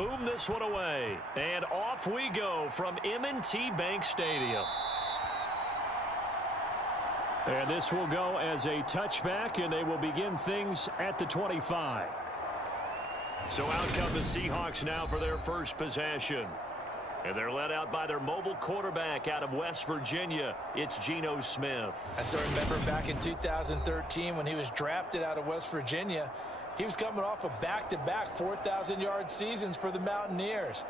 boom this one away. And off we go from M&T Bank Stadium. And this will go as a touchback, and they will begin things at the 25. So out come the Seahawks now for their first possession. And they're led out by their mobile quarterback out of West Virginia. It's Geno Smith. I still remember back in 2013 when he was drafted out of West Virginia. He was coming off of back-to-back 4,000-yard seasons for the Mountaineers.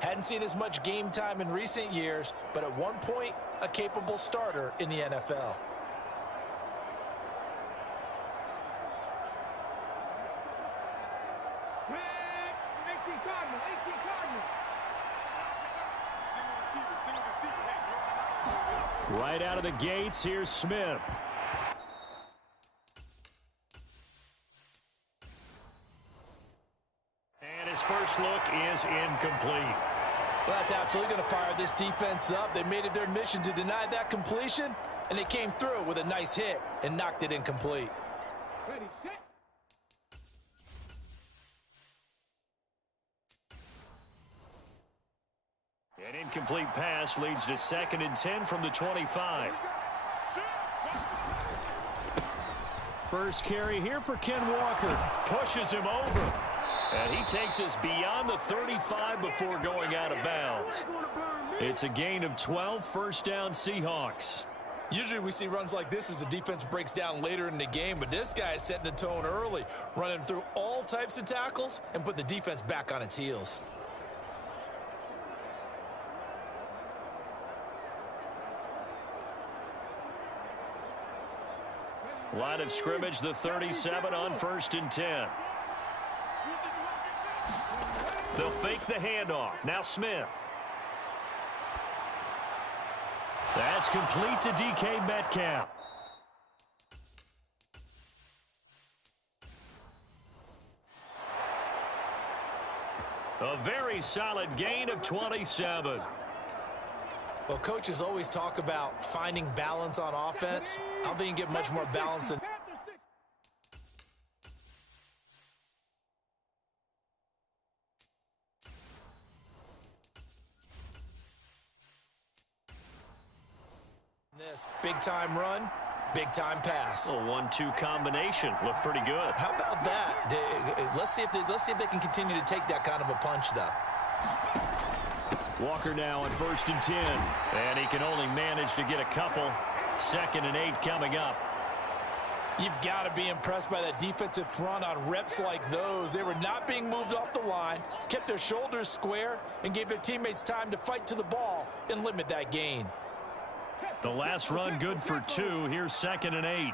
Hadn't seen as much game time in recent years, but at one point, a capable starter in the NFL. Right out of the gates, here's Smith. And his first look is incomplete. Well, that's absolutely going to fire this defense up. They made it their mission to deny that completion, and they came through with a nice hit and knocked it incomplete. Ready, set. An incomplete pass leads to 2nd and 10 from the 25. First carry here for Ken Walker. Pushes him over. And he takes us beyond the 35 before going out of bounds. It's a gain of 12, first down Seahawks. Usually we see runs like this as the defense breaks down later in the game, but this guy is setting the tone early, running through all types of tackles and put the defense back on its heels. Line of scrimmage, the 37 on 1st and 10. They'll fake the handoff. Now Smith. That's complete to DK Metcalf. A very solid gain of 27. Well, coaches always talk about finding balance on offense. I don't think you get much more balance than this. Big-time run, big-time pass. A 1-2 combination. Looked pretty good. How about that? Let's see if they can continue to take that kind of a punch, though. Walker now on 1st and 10. And he can only manage to get a couple. 2nd and 8 coming up. You've got to be impressed by that defensive front on reps like those. They were not being moved off the line, kept their shoulders square, and gave their teammates time to fight to the ball and limit that gain. The last run good for 2. Here's 2nd and 8.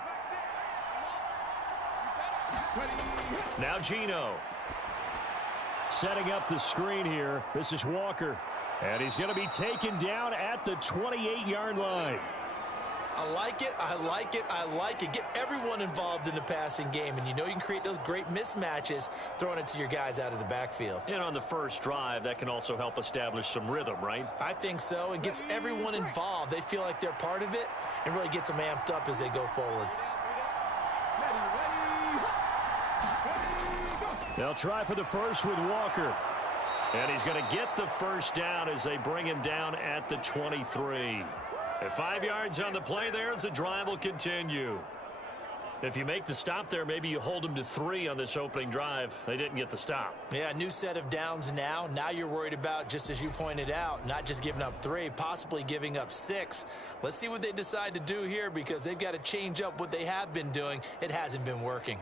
Now Geno. Setting up the screen here. This is Walker. And he's going to be taken down at the 28-yard line. I like it, I like it, I like it. Get everyone involved in the passing game, and you know you can create those great mismatches throwing it to your guys out of the backfield. And on the first drive, that can also help establish some rhythm, right? I think so, and gets everyone involved. They feel like they're part of it and really gets them amped up as they go forward. They'll try for the first with Walker. And he's going to get the first down as they bring him down at the 23. At 5 yards on the play there as the drive will continue. If you make the stop there, maybe you hold them to 3 on this opening drive. They didn't get the stop. Yeah, new set of downs now. Now you're worried about, just as you pointed out, not just giving up 3, possibly giving up 6. Let's see what they decide to do here because they've got to change up what they have been doing. It hasn't been working.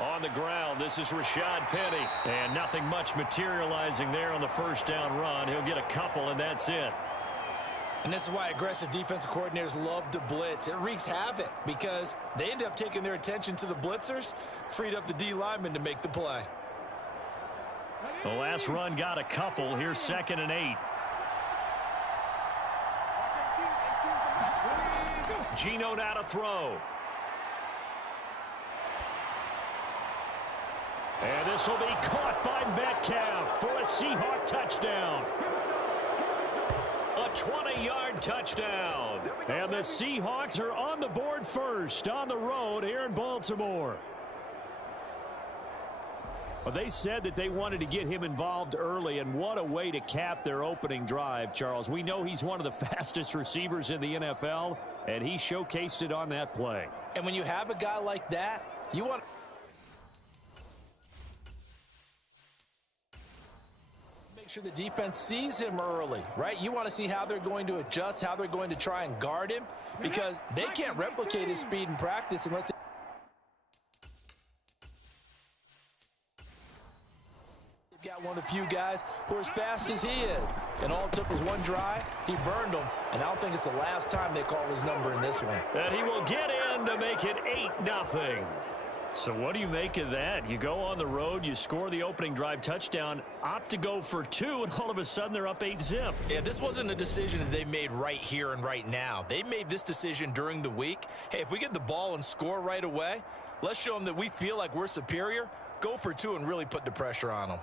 On the ground, this is Rashad Penny. And nothing much materializing there on the first down run. He'll get a couple, and that's it. And this is why aggressive defensive coordinators love to blitz. It wreaks havoc because they end up taking their attention to the blitzers, freed up the D lineman to make the play. The last run got a couple. Here's 2nd and 8. Geno now to throw. And this will be caught by Metcalf for a Seahawk touchdown. A 20-yard touchdown. And the Seahawks are on the board first on the road here in Baltimore. Well, they said that they wanted to get him involved early, and what a way to cap their opening drive, Charles. We know he's one of the fastest receivers in the NFL, and he showcased it on that play. And when you have a guy like that, you want to make sure the defense sees him early, right? You want to see how they're going to adjust, how they're going to try and guard him, because they can't replicate his speed in practice unless they got one of the few guys who are as fast as he is. And all it took was one drive. He burned them. And I don't think it's the last time they call his number in this one. And he will get in to make it 8-0. So what do you make of that? You go on the road, you score the opening drive touchdown, opt to go for 2, and all of a sudden they're up 8-zip. Yeah, this wasn't a decision that they made right here and right now. They made this decision during the week. Hey, if we get the ball and score right away, let's show them that we feel like we're superior. Go for 2 and really put the pressure on them.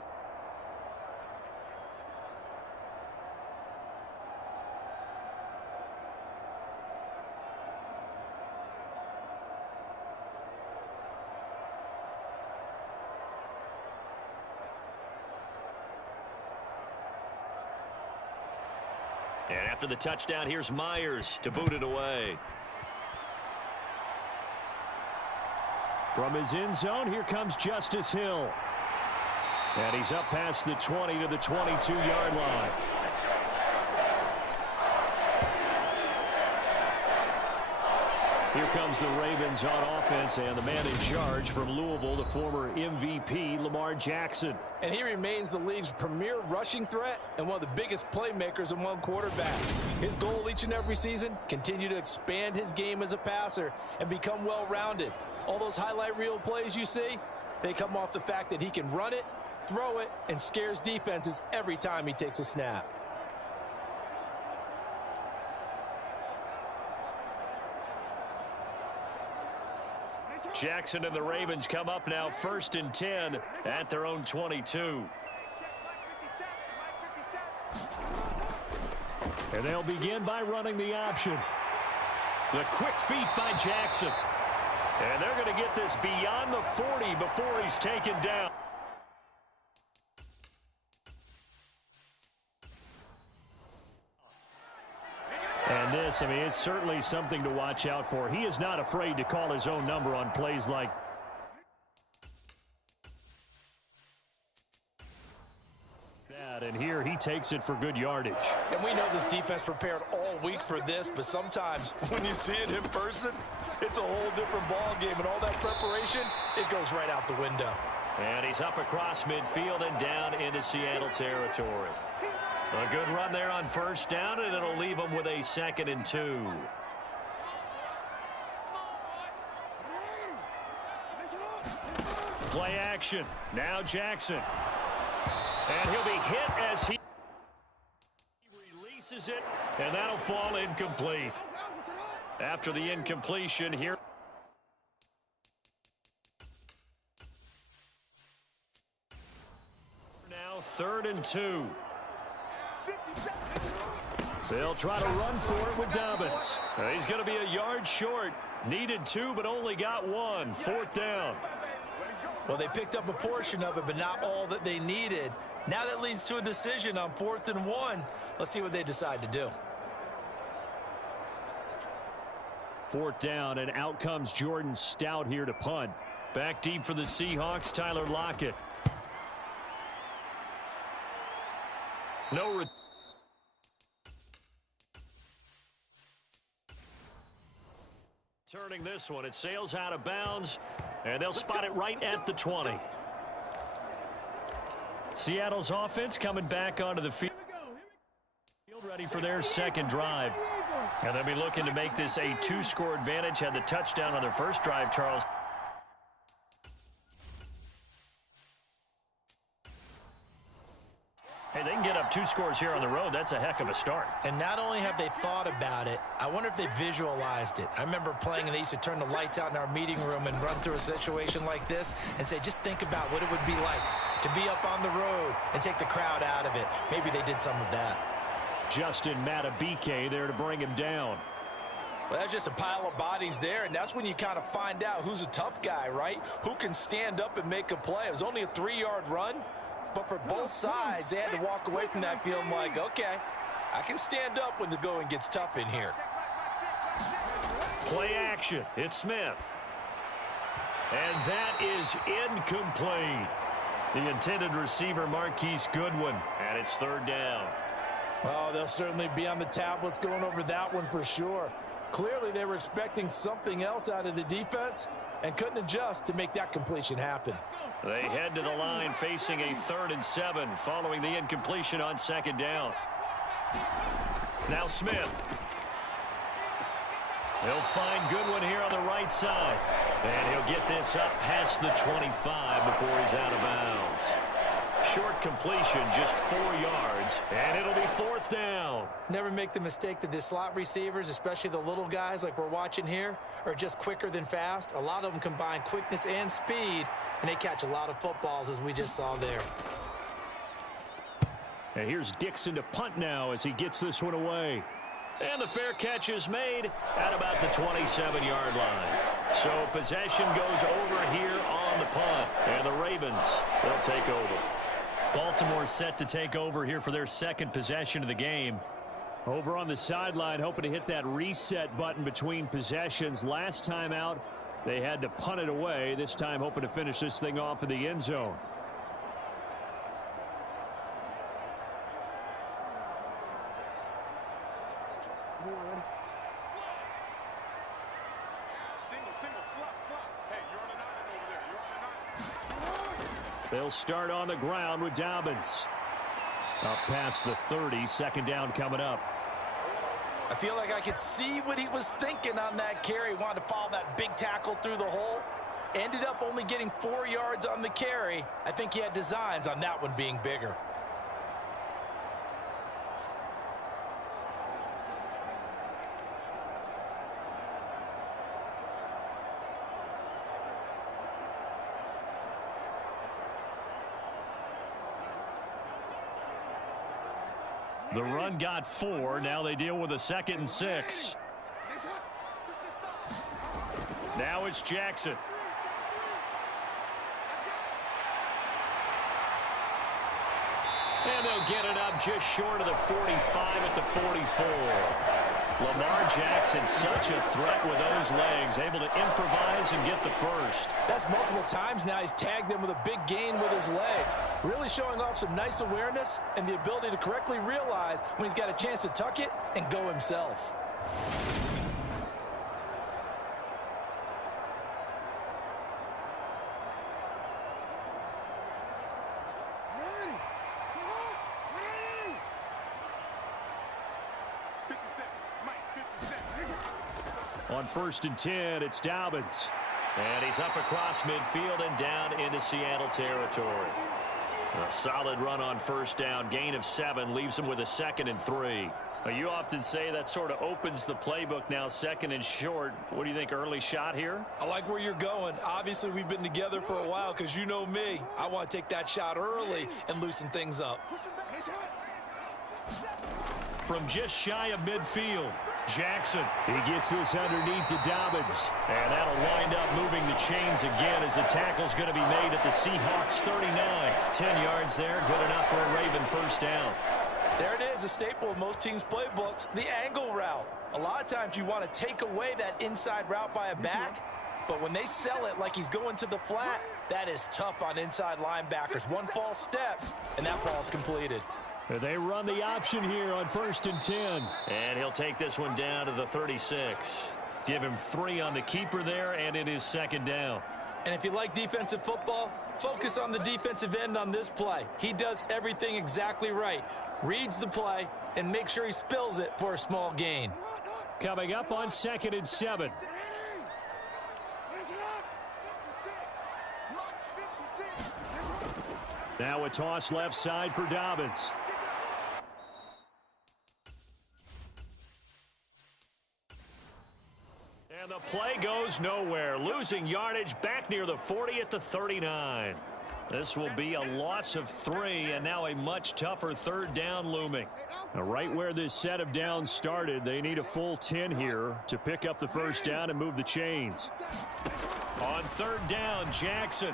And after the touchdown, here's Myers to boot it away. From his end zone, here comes Justice Hill. And he's up past the 20 to the 22-yard line. Here comes the Ravens on offense, and the man in charge from Louisville, the former MVP, Lamar Jackson. And he remains the league's premier rushing threat and one of the biggest playmakers among quarterbacks. His goal each and every season, continue to expand his game as a passer and become well-rounded. All those highlight reel plays you see, they come off the fact that he can run it, throw it, and scares defenses every time he takes a snap. Jackson and the Ravens come up now 1st and 10 at their own 22. And they'll begin by running the option. The quick feet by Jackson. And they're going to get this beyond the 40 before he's taken down. And this, I mean, it's certainly something to watch out for. He is not afraid to call his own number on plays like that. And here he takes it for good yardage. And we know this defense prepared all week for this, but sometimes when you see it in person, it's a whole different ball game. And all that preparation, it goes right out the window. And he's up across midfield and down into Seattle territory. A good run there on 1st down, and it'll leave them with a 2nd and 2. Play action. Now Jackson. And he'll be hit as he releases it, and that'll fall incomplete. After the incompletion here. Now 3rd and 2. They'll try to run for it with Dobbins. He's going to be a yard short. Needed 2, but only got 1. 4th down. Well, they picked up a portion of it, but not all that they needed. Now that leads to a decision on 4th and 1. Let's see what they decide to do. 4th down, and out comes Jordan Stout here to punt. Back deep for the Seahawks, Tyler Lockett. No turning this one. It sails out of bounds, and they'll spot it right at the 20. Seattle's offense coming back onto the field, ready for their 2nd drive. And they'll be looking to make this a 2-score advantage. Had the touchdown on their 1st drive, Charles. Hey, they can get up 2 scores here on the road. That's a heck of a start. And not only have they thought about it, I wonder if they visualized it. I remember playing, and they used to turn the lights out in our meeting room and run through a situation like this and say, just think about what it would be like to be up on the road and take the crowd out of it. Maybe they did some of that. Justin Matabike there to bring him down. Well, that's just a pile of bodies there, and that's when you kind of find out who's a tough guy, right? Who can stand up and make a play. It was only a 3-yard run, but for both sides, they had to walk away from that feeling like, okay, I can stand up when the going gets tough in here. Play action. It's Smith. And that is incomplete. The intended receiver, Marquise Goodwin, and it's 3rd down. Oh, they'll certainly be on the tablets going over that one for sure. Clearly, they were expecting something else out of the defense and couldn't adjust to make that completion happen. They head to the line facing a 3rd and 7 following the incompletion on 2nd down. Now Smith. He'll find Goodwin here on the right side. And he'll get this up past the 25 before he's out of bounds. Short completion, just 4 yards, and it'll be 4th down. Never make the mistake that the slot receivers, especially the little guys like we're watching here, are just quicker than fast. A lot of them combine quickness and speed, and they catch a lot of footballs, as we just saw there. And here's Dixon to punt now as he gets this one away. And the fair catch is made at about the 27-yard line. So possession goes over here on the punt, and the Ravens, they'll take over. Baltimore set to take over here for their 2nd possession of the game. Over on the sideline, hoping to hit that reset button between possessions. Last time out, they had to punt it away. This time, hoping to finish this thing off in the end zone. They'll start on the ground with Dobbins. Up past the 30, 2nd down coming up. I feel like I could see what he was thinking on that carry. Wanted to follow that big tackle through the hole. Ended up only getting 4 yards on the carry. I think he had designs on that one being bigger. The run got 4. Now they deal with a 2nd and 6. Now it's Jackson. And they'll get it up just short of the 45 at the 44. Lamar Jackson, such a threat with those legs, able to improvise and get the first. That's multiple times now. He's tagged them with a big gain with his legs. Really showing off some nice awareness and the ability to correctly realize when he's got a chance to tuck it and go himself. On 1st and 10, it's Dobbins. And he's up across midfield and down into Seattle territory. A solid run on 1st down. Gain of 7 leaves him with a 2nd and 3. You often say that sort of opens the playbook now, 2nd and short. What do you think, early shot here? I like where you're going. Obviously, we've been together for a while because you know me. I want to take that shot early and loosen things up. From just shy of midfield, Jackson. He gets this underneath to Dobbins. And that'll wind up moving the chains again as the tackle's going to be made at the Seahawks 39. 10 yards there, good enough for a Raven 1st down. There it is, a staple of most teams' playbooks, the angle route. A lot of times you want to take away that inside route by a back, but when they sell it like he's going to the flat, that is tough on inside linebackers. One false step, and that ball's completed. They run the option here on 1st and 10. And he'll take this one down to the 36. Give him 3 on the keeper there, and it is 2nd down. And if you like defensive football, focus on the defensive end on this play. He does everything exactly right. Reads the play and makes sure he spills it for a small gain. Coming up on 2nd and 7. Now a toss left side for Dobbins. And the play goes nowhere. Losing yardage back near the 40 at the 39. This will be a loss of 3, and now a much tougher third down looming. Now, right where this set of downs started, they need a full 10 here to pick up the first down and move the chains. On third down, Jackson.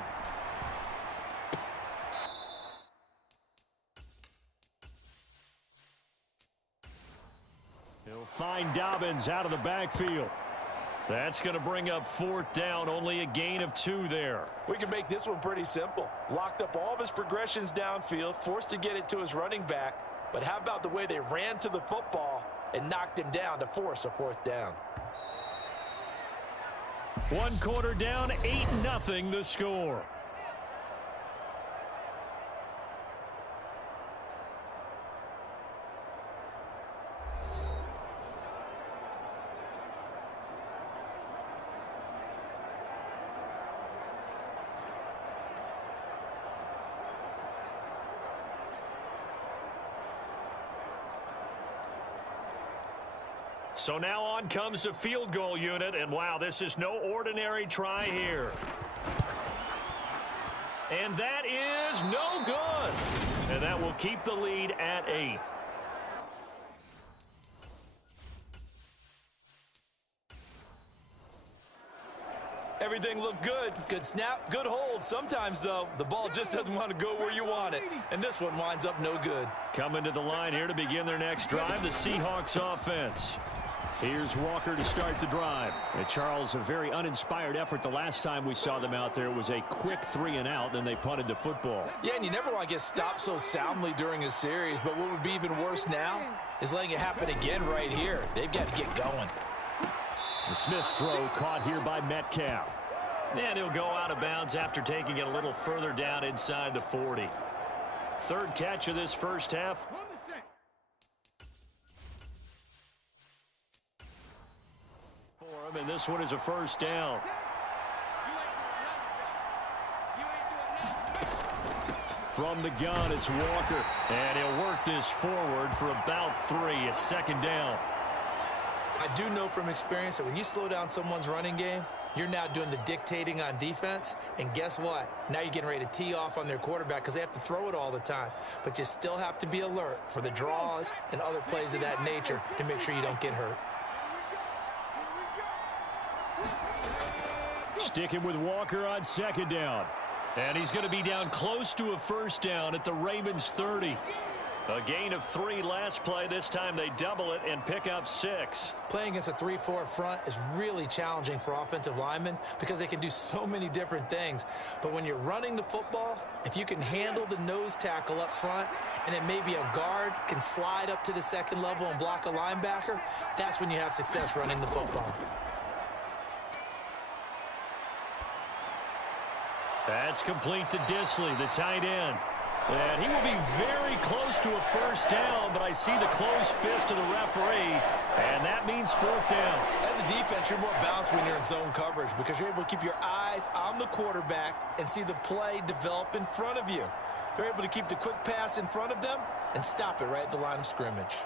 He'll find Dobbins out of the backfield. That's going to bring up fourth down, only a gain of 2 there. We can make this one pretty simple. Locked up all of his progressions downfield, forced to get it to his running back. But how about the way they ran to the football and knocked him down to force a fourth down? 1 quarter down, 8-0 the score. So now on comes the field goal unit, and wow, this is no ordinary try here. And that is no good. And that will keep the lead at 8. Everything looked good. Good snap, good hold. Sometimes, though, the ball just doesn't want to go where you want it. And this one winds up no good. Coming to the line here to begin their next drive, the Seahawks offense. Here's Walker to start the drive. And Charles, a very uninspired effort the last time we saw them out there. It was a quick 3-and-out, then they punted the football. Yeah, and you never want to get stopped so soundly during a series, but what would be even worse now is letting it happen again right here. They've got to get going. The Smith's throw caught here by Metcalf. And he'll go out of bounds after taking it a little further down inside the 40. Third catch of this first half. And this one is a first down. From the gun, it's Walker. And he'll work this forward for about 3 at second down. I do know from experience that when you slow down someone's running game, you're now doing the dictating on defense. And guess what? Now you're getting ready to tee off on their quarterback because they have to throw it all the time. But you still have to be alert for the draws and other plays of that nature to make sure you don't get hurt. Sticking with Walker on second down. And he's going to be down close to a first down at the Ravens 30. A gain of 3 last play. This time they double it and pick up 6. Playing against a 3-4 front is really challenging for offensive linemen because they can do so many different things. But when you're running the football, if you can handle the nose tackle up front and then maybe a guard can slide up to the second level and block a linebacker, that's when you have success running the football. That's complete to Disley, the tight end. And he will be very close to a first down, but I see the closed fist of the referee, and that means fourth down. As a defense, you're more balanced when you're in zone coverage because you're able to keep your eyes on the quarterback and see the play develop in front of you. They're able to keep the quick pass in front of them and stop it right at the line of scrimmage.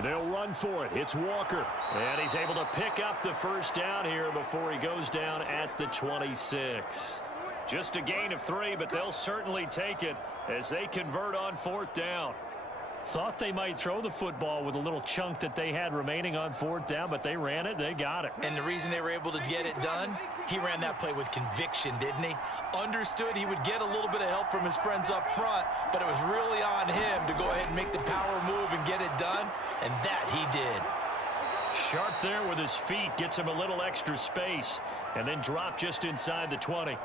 They'll run for it. It's Walker. And he's able to pick up the first down here before he goes down at the 26. Just a gain of 3, but they'll certainly take it as they convert on fourth down. Thought they might throw the football with a little chunk that they had remaining on fourth down, but they ran it. They got it. And the reason they were able to get it done, he ran that play with conviction, didn't he? Understood he would get a little bit of help from his friends up front, but it was really on him to go ahead and make the power move and get it done, and that he did. Sharp there with his feet, gets him a little extra space, and then drop just inside the 20.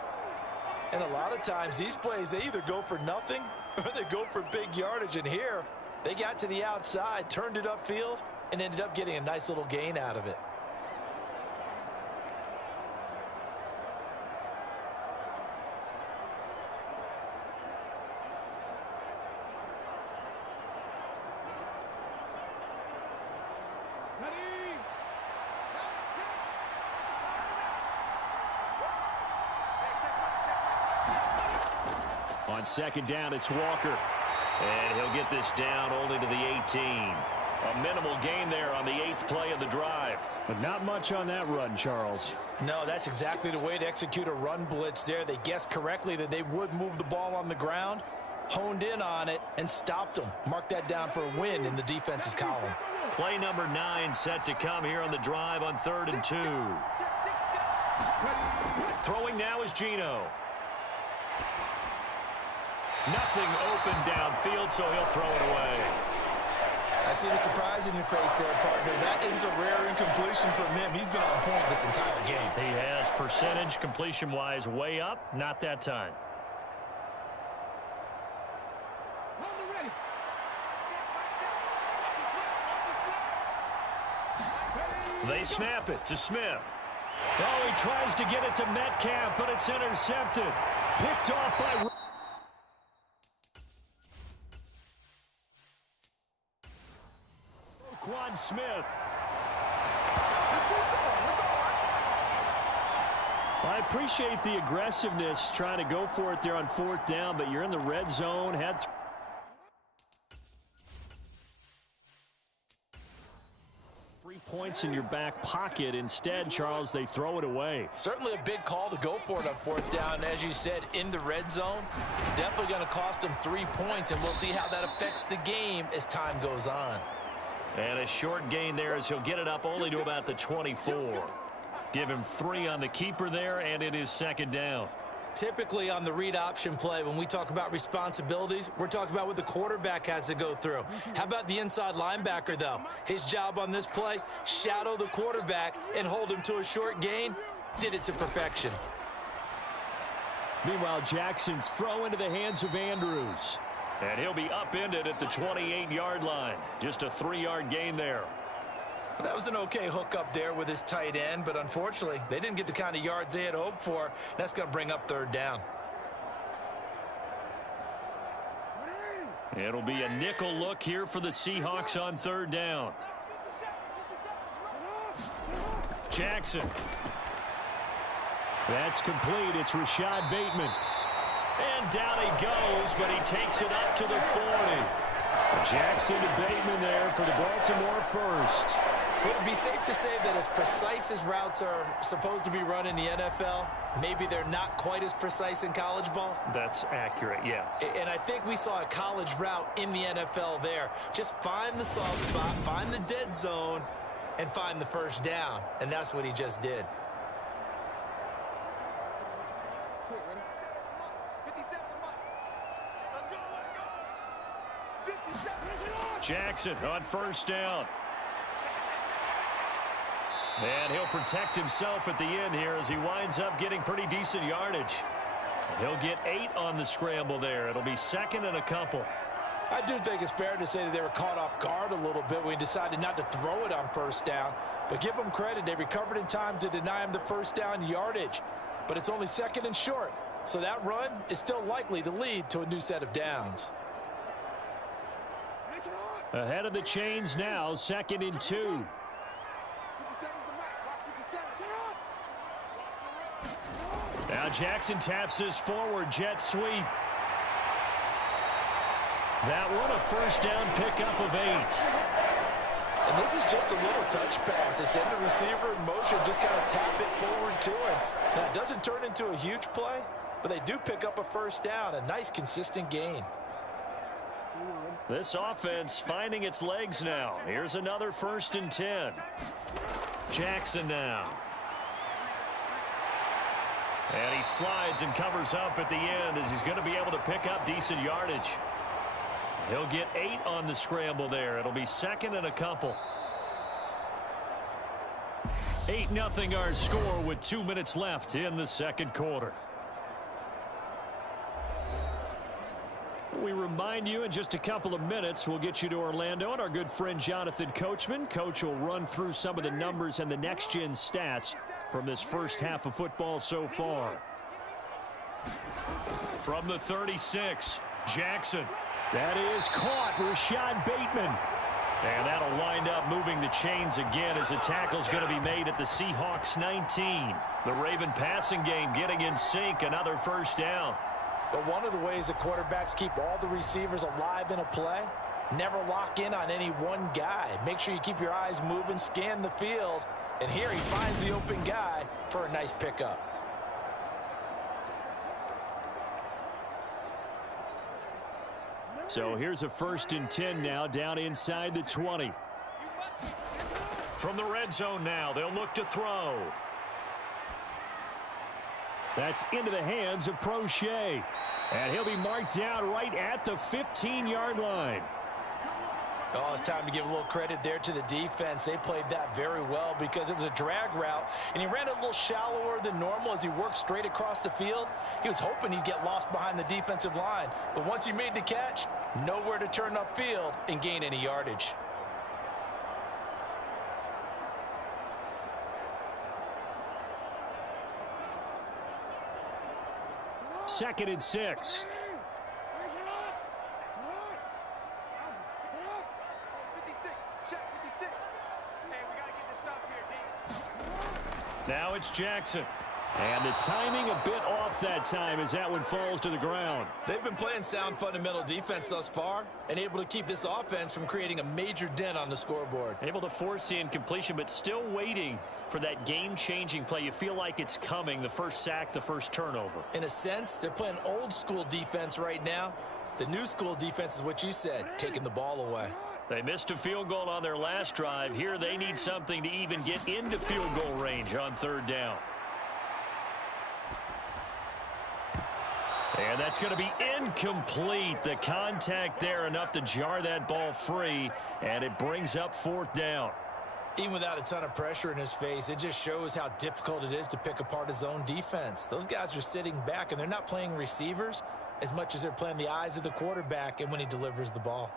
And a lot of times these plays, they either go for nothing or they go for big yardage, and here they got to the outside, turned it upfield, and ended up getting a nice little gain out of it. On second down, it's Walker. And he'll get this down only to the 18. A minimal gain there on the 8th play of the drive. But not much on that run, Charles. No, that's exactly the way to execute a run blitz there. They guessed correctly that they would move the ball on the ground, honed in on it, and stopped them. Mark that down for a win in the defense's column. Play number 9 set to come here on the drive on 3rd and 2. Throwing now is Geno. Nothing open downfield, so he'll throw it away. I see the surprise in your face there, partner. That is a rare incompletion from him. He's been on point this entire game. He has percentage completion-wise way up. Not that time. They snap it to Smith. Oh, he tries to get it to Metcalf, but it's intercepted. Picked off by... Quan Smith. I appreciate the aggressiveness trying to go for it there on 4th down, but you're in the red zone. Had 3 points in your back pocket. Instead, Charles, they throw it away. Certainly a big call to go for it on 4th down. As you said, in the red zone, definitely going to cost them 3 points, and we'll see how that affects the game as time goes on. And a short gain there as he'll get it up only to about the 24. Give him 3 on the keeper there, and it is 2nd down. Typically on the read option play, when we talk about responsibilities, we're talking about what the quarterback has to go through. How about the inside linebacker, though? His job on this play, shadow the quarterback and hold him to a short gain. Did it to perfection. Meanwhile, Jackson's throw into the hands of Andrews. And he'll be upended at the 28-yard line. Just a 3-yard gain there. That was an okay hook up there with his tight end, but unfortunately, they didn't get the kind of yards they had hoped for. That's going to bring up 3rd down. It'll be a nickel look here for the Seahawks on 3rd down. Jackson. That's complete. It's Rashad Bateman. And down he goes, but he takes it up to the 40. Jackson to Bateman there for the Baltimore first. Would it be safe to say that as precise as routes are supposed to be run in the NFL, maybe they're not quite as precise in college ball? That's accurate, yeah. And I think we saw a college route in the NFL there. Just find the soft spot, find the dead zone, and find the 1st down. And that's what he just did. Jackson on 1st down. And he'll protect himself at the end here as he winds up getting pretty decent yardage. He'll get 8 on the scramble there. It'll be 2nd and a couple. I do think it's fair to say that they were caught off guard a little bit when he decided not to throw it on 1st down. But give them credit. They recovered in time to deny him the 1st down yardage. But it's only 2nd and short. So that run is still likely to lead to a new set of downs. Ahead of the chains now, 2nd and 2. Now Jackson taps his forward jet sweep. That one a 1st down pickup of 8. And this is just a little touch pass. They send the receiver in motion, just kind of tap it forward to him. Now it doesn't turn into a huge play, but they do pick up a 1st down, a nice consistent gain. This offense finding its legs now. Here's another 1st and 10. Jackson now. And he slides and covers up at the end as he's going to be able to pick up decent yardage. He'll get 8 on the scramble there. It'll be 2nd and a couple. 8-0 our score with 2 minutes left in the 2nd quarter. We remind you in just a couple of minutes we'll get you to Orlando and our good friend Jonathan Coachman. Coach will run through some of the numbers and the next-gen stats from this first half of football so far. From the 36, Jackson. That is caught. Rashad Bateman. And that'll wind up moving the chains again as a tackle's going to be made at the Seahawks 19. The Raven passing game getting in sync. Another 1st down. But one of the ways the quarterbacks keep all the receivers alive in a play, never lock in on any one guy. Make sure you keep your eyes moving, scan the field, and here he finds the open guy for a nice pickup. So here's a 1st and 10 now, down inside the 20. From the red zone now, they'll look to throw. That's into the hands of Prochet. And he'll be marked down right at the 15-yard line. Oh, it's time to give a little credit there to the defense. They played that very well because it was a drag route, and he ran it a little shallower than normal as he worked straight across the field. He was hoping he'd get lost behind the defensive line, but once he made the catch, nowhere to turn upfield and gain any yardage. Second and 6. Now it's Jackson. And the timing a bit off that time as that one falls to the ground. They've been playing sound fundamental defense thus far and able to keep this offense from creating a major dent on the scoreboard. Able to force the incompletion, but still waiting for that game-changing play. You feel like it's coming, the first sack, the first turnover. In a sense, they're playing old school defense right now. The new school defense is what you said, taking the ball away. They missed a field goal on their last drive. Here they need something to even get into field goal range on 3rd down. And that's going to be incomplete. The contact there enough to jar that ball free, and it brings up 4th down. Even without a ton of pressure in his face, it just shows how difficult it is to pick apart his own defense. Those guys are sitting back, and they're not playing receivers as much as they're playing the eyes of the quarterback and when he delivers the ball.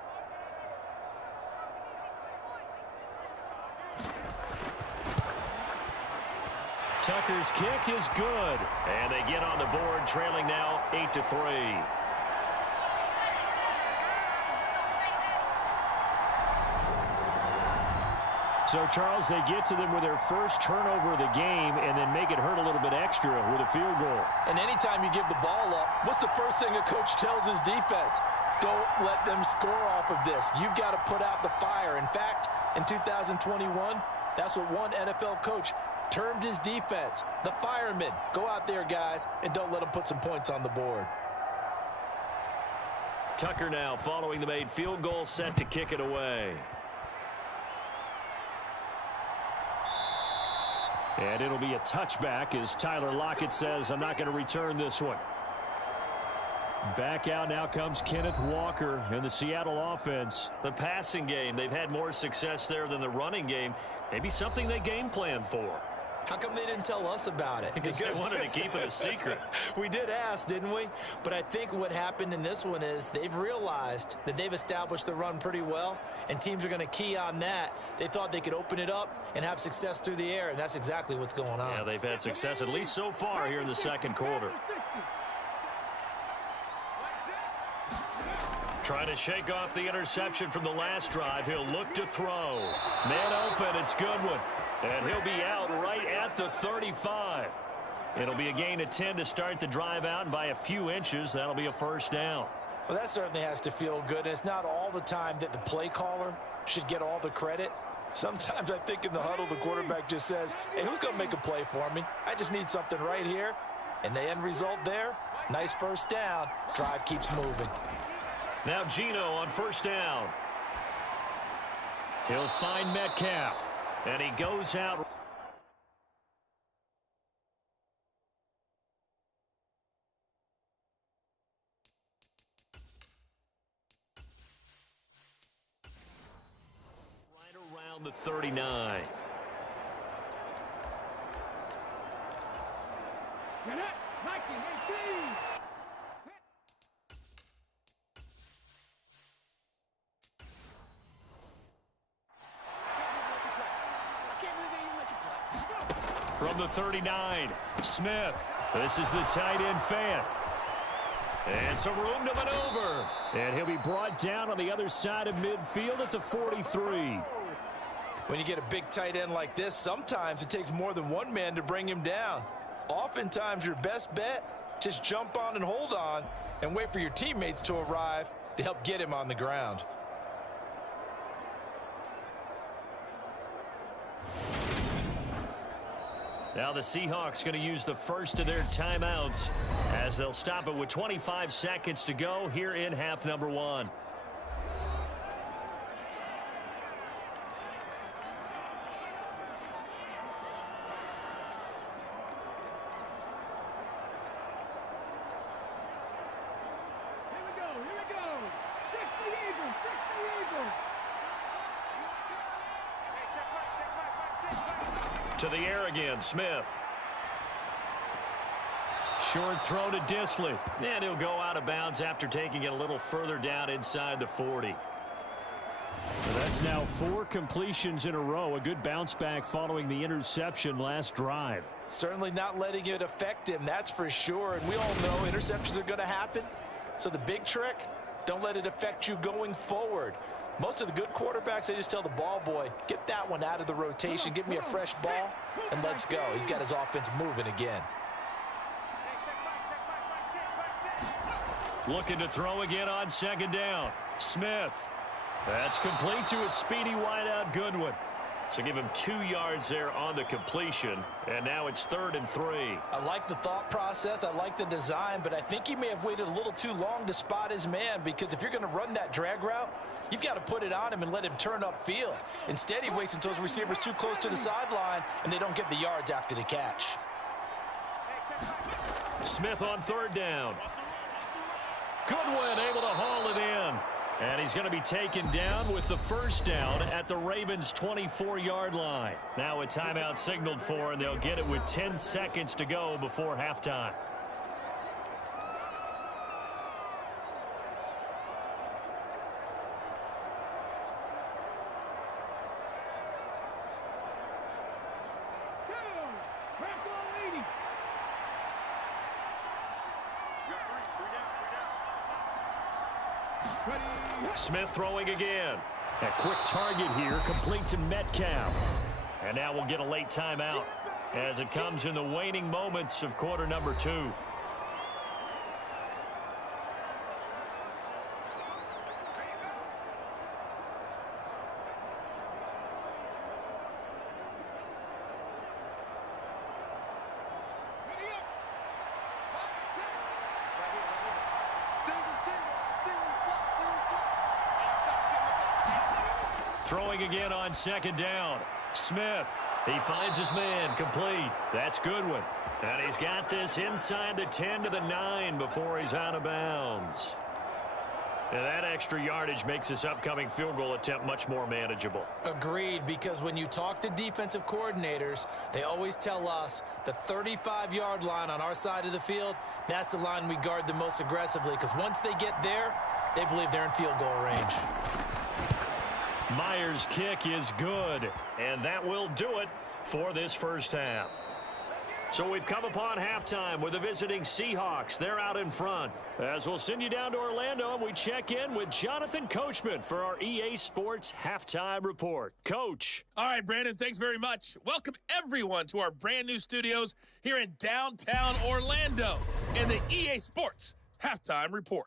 Tucker's kick is good, and they get on the board, trailing now 8-3. So, Charles, they get to them with their first turnover of the game and then make it hurt a little bit extra with a field goal. And anytime you give the ball up, what's the first thing a coach tells his defense? Don't let them score off of this. You've got to put out the fire. In fact, in 2021, that's what one NFL coach termed his defense, the firemen. Go out there, guys, and don't let them put some points on the board. Tucker now following the made field goal, set to kick it away. And it'll be a touchback as Tyler Lockett says, I'm not going to return this one. Back out now comes Kenneth Walker in the Seattle offense. The passing game, they've had more success there than the running game. Maybe something they game plan for. How come they didn't tell us about it? Because they wanted to keep it a secret. We did ask, didn't we? But I think what happened in this one is they've realized that they've established the run pretty well, and teams are going to key on that. They thought they could open it up and have success through the air, and that's exactly what's going on. Yeah, they've had success, at least so far here in the second quarter. Trying to shake off the interception from the last drive. He'll look to throw. Man open, it's Goodwin. And he'll be out right at the 35. It'll be a gain of 10 to start the drive out, and by a few inches, that'll be a 1st down. Well, that certainly has to feel good. And it's not all the time that the play caller should get all the credit. Sometimes I think in the huddle, the quarterback just says, hey, who's going to make a play for me? I just need something right here. And the end result there, nice 1st down. Drive keeps moving. Now Gino on 1st down. He'll find Metcalf. And he goes out. Right around the 39. From the 39, Smith. This is the tight end fan. And some room to maneuver. And he'll be brought down on the other side of midfield at the 43. When you get a big tight end like this, sometimes it takes more than one man to bring him down. Oftentimes, your best bet Just jump on and hold on and wait for your teammates to arrive to help get him on the ground. Now the Seahawks going to use the first of their timeouts as they'll stop it with 25 seconds to go here in half number 1. To the air again, Smith. Short throw to Disley. And he'll go out of bounds after taking it a little further down inside the 40. So that's now 4 completions in a row. A good bounce back following the interception last drive. Certainly not letting it affect him, that's for sure. And we all know interceptions are going to happen. So the big trick, don't let it affect you going forward. Most of the good quarterbacks, they just tell the ball boy, get that one out of the rotation, give me a fresh ball, and let's go. He's got his offense moving again. Looking to throw again on second down. Smith. That's complete to a speedy wideout Goodwin. So give him 2 yards there on the completion. And now it's 3rd and 3. I like the thought process. I like the design. But I think he may have waited a little too long to spot his man. Because if you're going to run that drag route, you've got to put it on him and let him turn upfield. Instead, he waits until his receiver's too close to the sideline, and they don't get the yards after the catch. Smith on 3rd down. Goodwin able to haul it in. And he's going to be taken down with the first down at the Ravens' 24-yard line. Now a timeout signaled for, and they'll get it with 10 seconds to go before halftime. Smith throwing again. A quick target here, complete to Metcalf. And now we'll get a late timeout as it comes in the waning moments of quarter number 2. Throwing again on second down. Smith. He finds his man complete. That's Goodwin. And he's got this inside the 10 to the 9 before he's out of bounds. And that extra yardage makes this upcoming field goal attempt much more manageable. Agreed, because when you talk to defensive coordinators, they always tell us the 35-yard line on our side of the field, that's the line we guard the most aggressively, because once they get there, they believe they're in field goal range. Myers' kick is good, and that will do it for this first half. So we've come upon halftime with the visiting Seahawks. They're out in front. As we'll send you down to Orlando, and we check in with Jonathan Coachman for our EA Sports Halftime Report. Coach. All right, Brandon, thanks very much. Welcome, everyone, to our brand new studios here in downtown Orlando in the EA Sports Halftime Report.